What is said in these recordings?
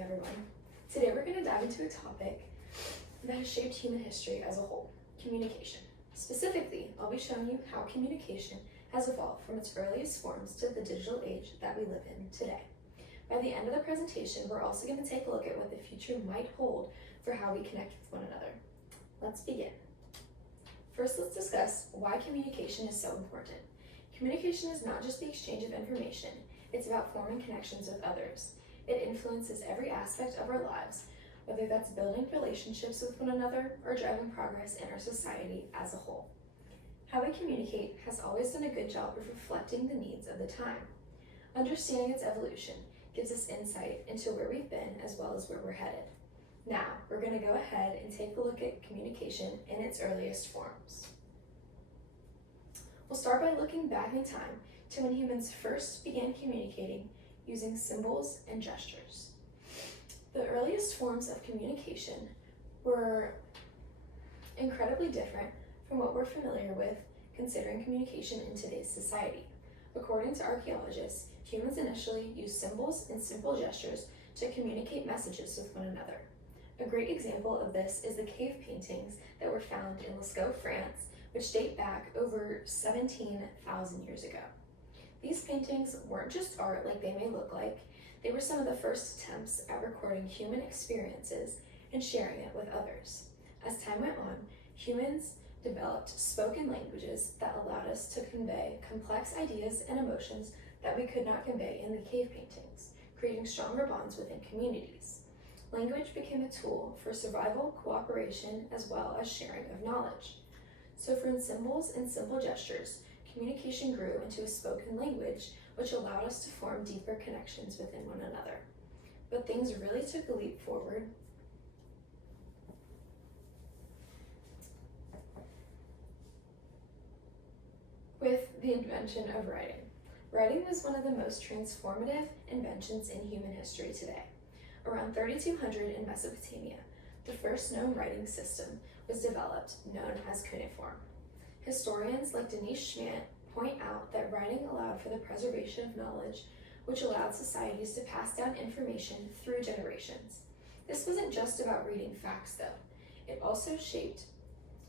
morning, everyone. Today we're going to dive into a topic that has shaped human history as a whole, communication. Specifically, I'll be showing you how communication has evolved from its earliest forms to the digital age that we live in today. By the end of the presentation, we're also going to take a look at what the future might hold for how we connect with one another. Let's begin. First, let's discuss why communication is so important. Communication is not just the exchange of information, it's about forming connections with others. It influences every aspect of our lives, whether that's building relationships with one another or driving progress in our society as a whole. How we communicate has always done a good job of reflecting the needs of the time. Understanding its evolution gives us insight into where we've been as well as where we're headed. Now, we're going to go ahead and take a look at communication in its earliest forms. We'll start by looking back in time to when humans first began communicating using symbols and gestures. The earliest forms of communication were incredibly different from what we're familiar with considering communication in today's society. According to archaeologists, humans initially used symbols and simple gestures to communicate messages with one another. A great example of this is the cave paintings that were found in Lascaux, France, which date back over 17,000 years ago. These paintings weren't just art like they may look like, they were some of the first attempts at recording human experiences and sharing it with others. As time went on, humans developed spoken languages that allowed us to convey complex ideas and emotions that we could not convey in the cave paintings, creating stronger bonds within communities. Language became a tool for survival, cooperation, as well as sharing of knowledge. So from symbols and simple gestures, communication grew into a spoken language, which allowed us to form deeper connections within one another. But things really took a leap forward with the invention of writing. Writing was one of the most transformative inventions in human history today. Around 3200 in Mesopotamia, the first known writing system was developed, known as cuneiform. Historians like Denise Schmidt point out that writing allowed for the preservation of knowledge, which allowed societies to pass down information through generations. This wasn't just about reading facts, though. It also shaped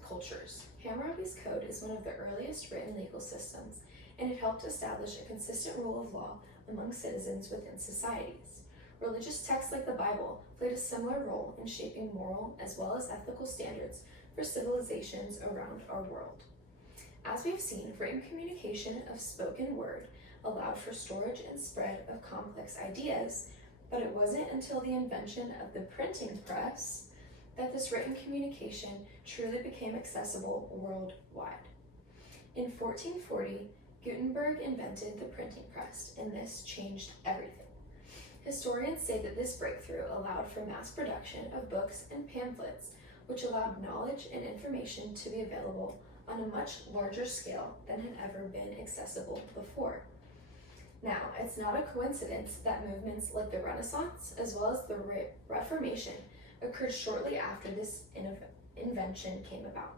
cultures. Hammurabi's Code is one of the earliest written legal systems, and it helped establish a consistent rule of law among citizens within societies. Religious texts like the Bible played a similar role in shaping moral as well as ethical standards for civilizations around our world. As we've seen, written communication of spoken word allowed for storage and spread of complex ideas, but it wasn't until the invention of the printing press that this written communication truly became accessible worldwide. In 1440, Gutenberg invented the printing press, and this changed everything. Historians say that this breakthrough allowed for mass production of books and pamphlets, which allowed knowledge and information to be available on a much larger scale than had ever been accessible before. Now, it's not a coincidence that movements like the Renaissance as well as the Reformation occurred shortly after this invention came about.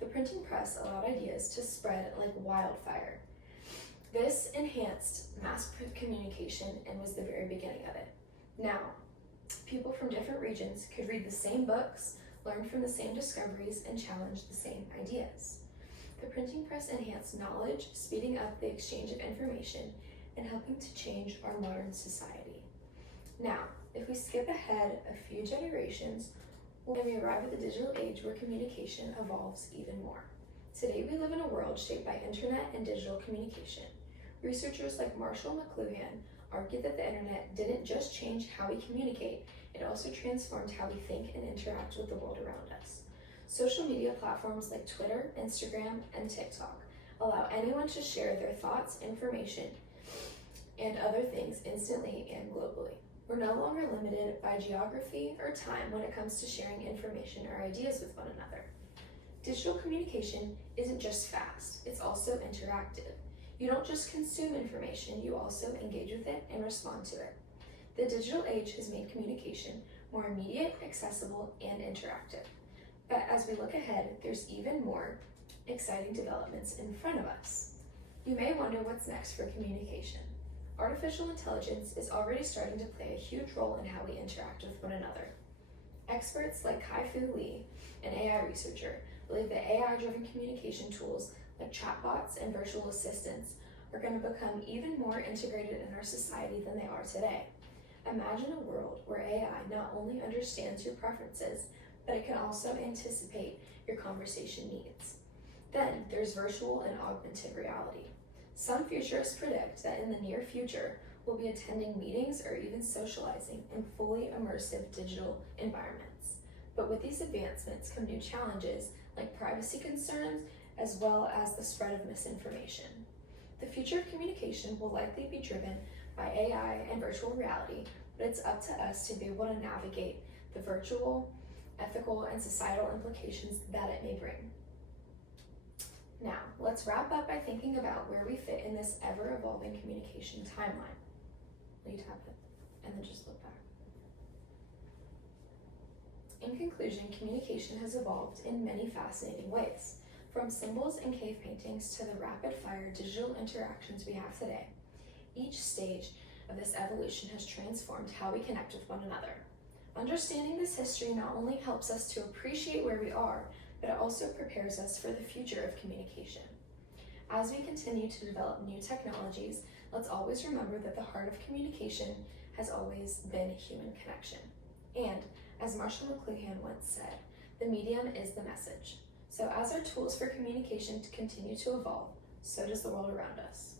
The printing press allowed ideas to spread like wildfire. This enhanced mass communication and was the very beginning of it. Now, people from different regions could read the same books, learn from the same discoveries, and challenge the same ideas. The printing press enhanced knowledge, speeding up the exchange of information, and helping to change our modern society. Now, if we skip ahead a few generations, and we arrive at the digital age where communication evolves even more. Today, we live in a world shaped by internet and digital communication. Researchers like Marshall McLuhan argue that the internet didn't just change how we communicate, it also transformed how we think and interact with the world around us. Social media platforms like Twitter, Instagram, and TikTok allow anyone to share their thoughts, information, and other things instantly and globally. We're no longer limited by geography or time when it comes to sharing information or ideas with one another. Digital communication isn't just fast, it's also interactive. You don't just consume information, you also engage with it and respond to it. The digital age has made communication more immediate, accessible, and interactive. But as we look ahead, there's even more exciting developments in front of us. You may wonder what's next for communication. Artificial intelligence is already starting to play a huge role in how we interact with one another. Experts like Kai-Fu Lee, an AI researcher, believe that AI-driven communication tools like chatbots and virtual assistants are going to become even more integrated in our society than they are today. Imagine a world where AI not only understands your preferences, but it can also anticipate your conversation needs. Then there's virtual and augmented reality. Some futurists predict that in the near future, we'll be attending meetings or even socializing in fully immersive digital environments. But with these advancements come new challenges like privacy concerns as well as the spread of misinformation. The future of communication will likely be driven by AI and virtual reality, but it's up to us to be able to navigate the virtual, ethical, and societal implications that it may bring. Now, let's wrap up by thinking about where we fit in this ever-evolving communication timeline. Will you tap it? And then just look back. In conclusion, communication has evolved in many fascinating ways. From symbols and cave paintings to the rapid-fire digital interactions we have today, each stage of this evolution has transformed how we connect with one another. Understanding this history not only helps us to appreciate where we are, but it also prepares us for the future of communication. As we continue to develop new technologies, let's always remember that the heart of communication has always been human connection. And, as Marshall McLuhan once said, the medium is the message. So as our tools for communication continue to evolve, so does the world around us.